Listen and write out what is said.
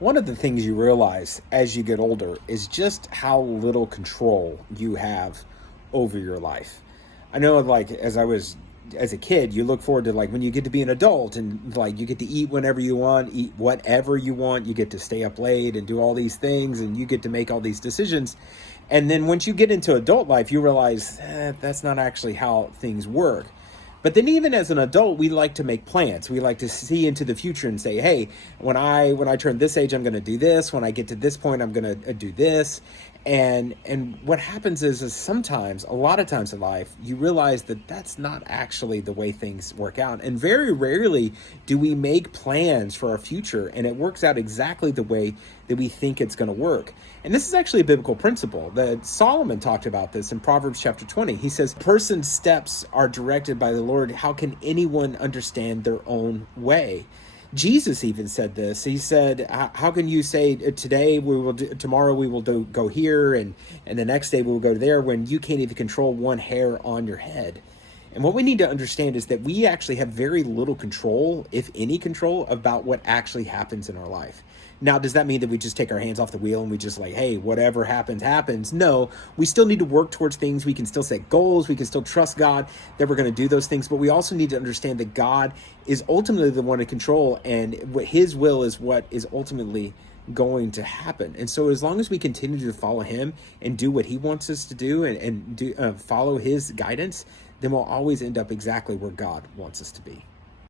One of the things you realize as you get older is just how little control you have over your life. I know, like, as a kid, you look forward to, like, when you get to be an adult and, like, you get to eat whenever you want, eat whatever you want, you get to stay up late and do all these things, and you get to make all these decisions. And then once you get into adult life, you realize that's not actually how things work. But then even as an adult, we like to make plans. We like to see into the future and say, hey, when I turn this age, I'm going to do this. When I get to this point, I'm going to do this. And what happens is sometimes, a lot of times in life, you realize that that's not actually the way things work out. And very rarely do we make plans for our future and it works out exactly the way that we think it's going to work. And this is actually a biblical principle that Solomon talked about this in Proverbs chapter 20. He says, person's steps are directed by the Lord. How can anyone understand their own way? Jesus even said this. He said, how can you say today we will do, tomorrow we will go here and the next day we will go there when you can't even control one hair on your head? And what we need to understand is that we actually have very little control, if any control, about what actually happens in our life. Now, does that mean that we just take our hands off the wheel and we just like, hey, whatever happens, happens? No, we still need to work towards things. We can still set goals. We can still trust God that we're going to do those things. But we also need to understand that God is ultimately the one in control, and what his will is what is ultimately going to happen. And so as long as we continue to follow him and do what he wants us to do and follow his guidance, then we'll always end up exactly where God wants us to be.